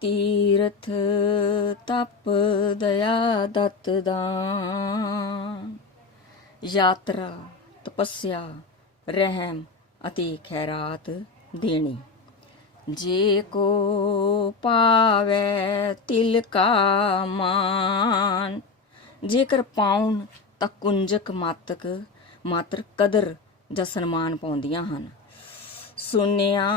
ਤੀਰਥ ਤਪ ਦਇਆ ਦਤ ਦਾਨ। ਯਾਤਰਾ, ਤਪੱਸਿਆ, ਰਹਿਮ ਅਤੇ ਖੈਰਾਤ ਦੇਣੀ। ਜੇ ਕੋ ਪਾਵੇ ਤਿਲ ਕਾ ਮਾਨ, ਜੇਕਰ ਪਾਉਣ ਤਾਂ ਕੁੰਜਕ ਮਾਤਕ, ਮਾਤਰ ਕਦਰ ਜਾਂ ਸਨਮਾਨ ਪਾਉਂਦੀਆਂ ਹਨ। ਸੁਨਿਆ,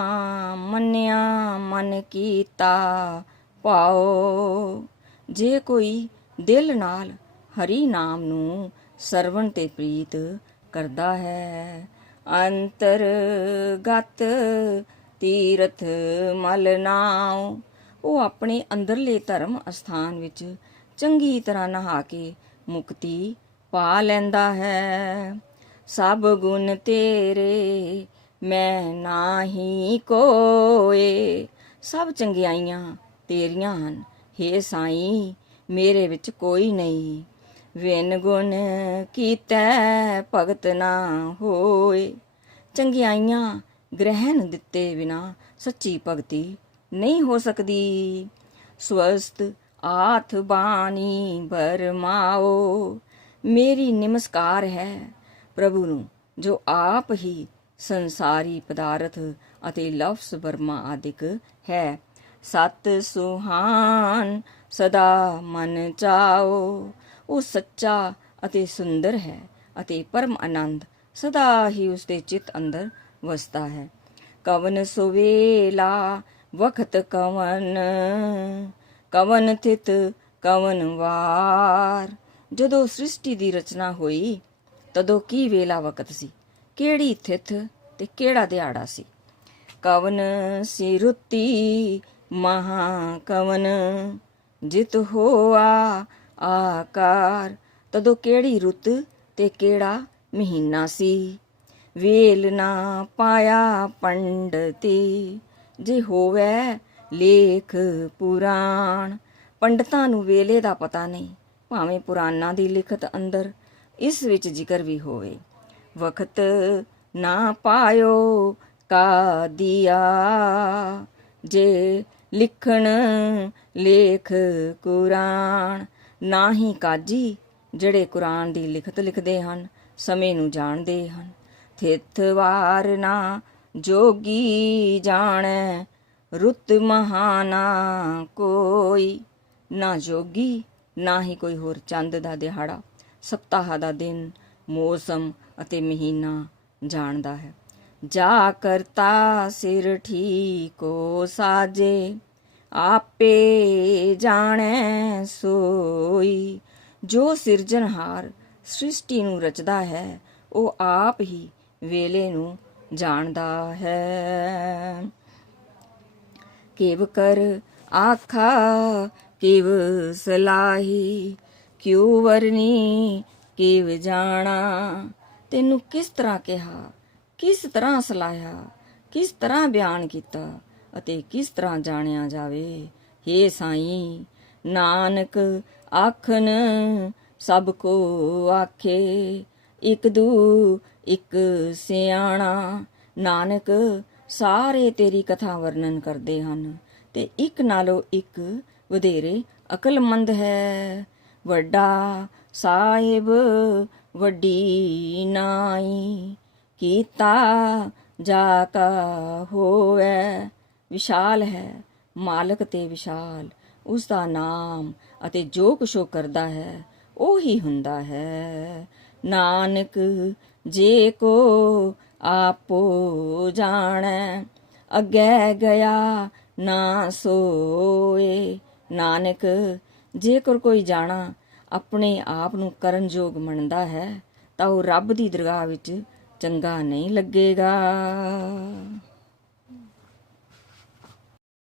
ਮੰਨਿਆ, ਮਨ ਕੀਤਾ, ਪਾਓ। ਜੇ ਕੋਈ ਦਿਲ ਨਾਲ ਹਰੀ ਨਾਮ ਨੂੰ ਸਰਵਣ ਤੇ ਪ੍ਰੀਤ ਕਰਦਾ ਹੈ, ਅੰਤਰ ਗਤ ਤੀਰਥ ਮਲ ਨਾਉ। ਉਹ ਆਪਣੇ ਅੰਦਰਲੇ ਧਰਮ ਅਸਥਾਨ ਵਿੱਚ ਚੰਗੀ ਤਰ੍ਹਾਂ ਨਹਾ ਕੇ ਮੁਕਤੀ ਪਾ ਲੈਂਦਾ ਹੈ। ਸਭ ਗੁਣ ਤੇਰੇ ਮੈਂ ਨਾਹੀ ਕੋਏ। ਸਭ ਚੰਗਿਆਈਆਂ ਤੇਰੀਆਂ ਹਨ। ਹੇ ਸਾਈਂ, ਮੇਰੇ ਵਿੱਚ ਕੋਈ ਨਹੀਂ। ਵਿਨ ਗੁਣ ਕੀਤੈ ਭਗਤ ਨਾ ਹੋਏ। ਚੰਗਿਆਈਆਂ ਗ੍ਰਹਿਣ ਦਿੱਤੇ ਬਿਨਾ ਸੱਚੀ ਭਗਤੀ ਨਹੀਂ ਹੋ ਸਕਦੀ। ਸਵਸਤ ਆਥ ਬਾਣੀ ਬਰਮਾਓ। ਮੇਰੀ ਨਮਸਕਾਰ ਹੈ ਪ੍ਰਭੂ ਨੂੰ, ਜੋ ਆਪ ਹੀ ਸੰਸਾਰੀ ਪਦਾਰਥ ਅਤੇ ਲਫ਼ਜ਼ ਬਰਮਾ ਆਦਿਕ ਹੈ। ਸਤ ਸੁਹਾਨ ਸਦਾ ਮਨ ਚਾਓ। ਉਹ ਸੱਚਾ ਅਤੇ ਸੁੰਦਰ ਹੈ ਅਤੇ ਪਰਮ ਆਨੰਦ ਸਦਾ ਹੀ ਉਸਦੇ ਚਿੱਤ ਅੰਦਰ ਵਸਦਾ ਹੈ। ਕਵਨ ਸੁਵੇਲਾ ਵਖਤ ਕਵਨ ਕਵਨ ਥਿਤ ਕਵਨ ਵਾਰ। ਜਦੋਂ ਸ੍ਰਿਸ਼ਟੀ ਦੀ ਰਚਨਾ ਹੋਈ, ਤਦੋਂ ਕੀ ਵੇਲਾ ਵਕਤ ਸੀ? ਕਿਹੜੀ ਥਿਤ ਤੇ ਕਿਹੜਾ ਦਿਹਾੜਾ ਸੀ? ਕਵਨ ਸੀ ਰੁੱਤੀ ਮਹਾ ਕਵਨ ਜਿਤ ਹੋਆ ਆਕਾਰ, ਤਦੋਂ ਕਿਹੜੀ ਰੁੱਤ ਤੇ ਕਿਹੜਾ ਮਹੀਨਾ ਸੀ? ਵੇਲ ਨਾ ਪਾਇਆ ਪੰਡਤੀ, ਜੇ ਹੋਵੇ ਲੇਖ ਪੁਰਾਣ। ਪੰਡਤਾਂ ਨੂੰ ਵੇਲੇ ਦਾ ਪਤਾ ਨਹੀਂ, ਭਾਵੇਂ ਪੁਰਾਣਾਂ ਦੀ ਲਿਖਤ ਅੰਦਰ ਇਸ ਵਿੱਚ ਜ਼ਿਕਰ ਵੀ ਹੋਵੇ। ਵਕਤ ਨਾ ਪਾਇਓ ਕਾ ਦਿਆ ਜੇ ਲਿਖਣ ਲੇਖ ਕੁਰਾਨ ਨਾ ਹੀ ਕਾਜੀ, ਜਿਹੜੇ ਕੁਰਾਨ ਦੀ ਲਿਖਤ ਲਿਖਦੇ ਹਨ, ਸਮੇਂ ਨੂੰ ਜਾਣਦੇ ਹਨ। ਥਿਤ ਵਾਰ ਨਾ ਜੋਗੀ ਜਾਣੈ, ਰੁੱਤ ਮਹਾਨਾ ਕੋਈ। ਨਾ ਜੋਗੀ, ਨਾ ਹੀ ਕੋਈ ਹੋਰ ਚੰਦ ਦਾ ਦਿਹਾੜਾ, ਸਪਤਾਹ ਦਾ ਦਿਨ ਮੌਸਮ ਅਤੇ ਮਹੀਨਾ ਜਾਣਦਾ ਹੈ। ਜਾ ਕਰਤਾ ਸਿਰ ਠੀਕੋ ਸਾਜੇ, ਆਪੇ ਜਾਣੈ ਸੋਈ। ਜੋ ਸਿਰਜਣਹਾਰ ਸ੍ਰਿਸ਼ਟੀ ਨੂੰ ਰਚਦਾ ਹੈ, ਉਹ ਆਪ ਹੀ ਵੇਲੇ ਨੂੰ ਜਾਣਦਾ ਹੈ। ਕਿਵ ਕਰ ਆਖਾ, ਕਿਵ ਸਲਾਹੀ, ਕਿਉ ਵਰਨੀ ਕਿਵ ਜਾਣਾ ਤੈਨੂੰ ਕਿਸ ਤਰ੍ਹਾਂ ਕਿਹਾ? ਕਿਸ ਤਰ੍ਹਾਂ ਸਲਾਹਿਆ? ਕਿਸ ਤਰ੍ਹਾਂ ਬਿਆਨ ਕੀਤਾ? ਅਤੇ ਕਿਸ ਤਰ੍ਹਾਂ ਜਾਣਿਆ ਜਾਵੇ? ਹੇ ਸਾਈਂ, ਨਾਨਕ ਆਖਨ ਸਭ ਕੋ ਆਖੇ, ਇਕ ਦੂ, ਇਕ ਸਿਆਣਾ। ਨਾਨਕ, ਸਾਰੇ ਤੇਰੀ ਕਥਾ ਵਰਣਨ ਕਰਦੇ ਹਨ, ਤੇ ਇੱਕ ਨਾਲੋਂ ਇੱਕ ਵਧੇਰੇ ਅਕਲਮੰਦ ਹੈ। ਵੱਡਾ ਸਾਹਿਬ ਵੱਡੀ ਨਾਈ, ਕੀਤਾ ਜਾ ਕਾ ਹੋਵੇ। ਵਿਸ਼ਾਲ ਹੈ, ਮਾਲਕ ਤੇ ਵਿਸ਼ਾਲ ਉਸ ਦਾ ਨਾਮ ਅਤੇ ਜੋ ਕੁਛ ਉਹ ਕਰਦਾ ਹੈ, ਉਹ ਹੀ ਹੁੰਦਾ ਹੈ। ਨਾਨਕ ਜੇ ਕੋ ਆਪੋ ਜਾਣੈ, ਅੱਗੇ ਗਿਆ ਨਾ ਸੋਏ। ਨਾਨਕ ਜੇਕਰ ਕੋਈ ਜਾਣਾ ਆਪਣੇ ਆਪ ਨੂੰ ਕਰਨ ਯੋਗ ਮੰਨਦਾ ਹੈ, ਤਾਂ ਉਹ ਰੱਬ ਦੀ ਦਰਗਾਹ ਵਿੱਚ ਚੰਗਾ ਨਹੀਂ ਲੱਗੇਗਾ।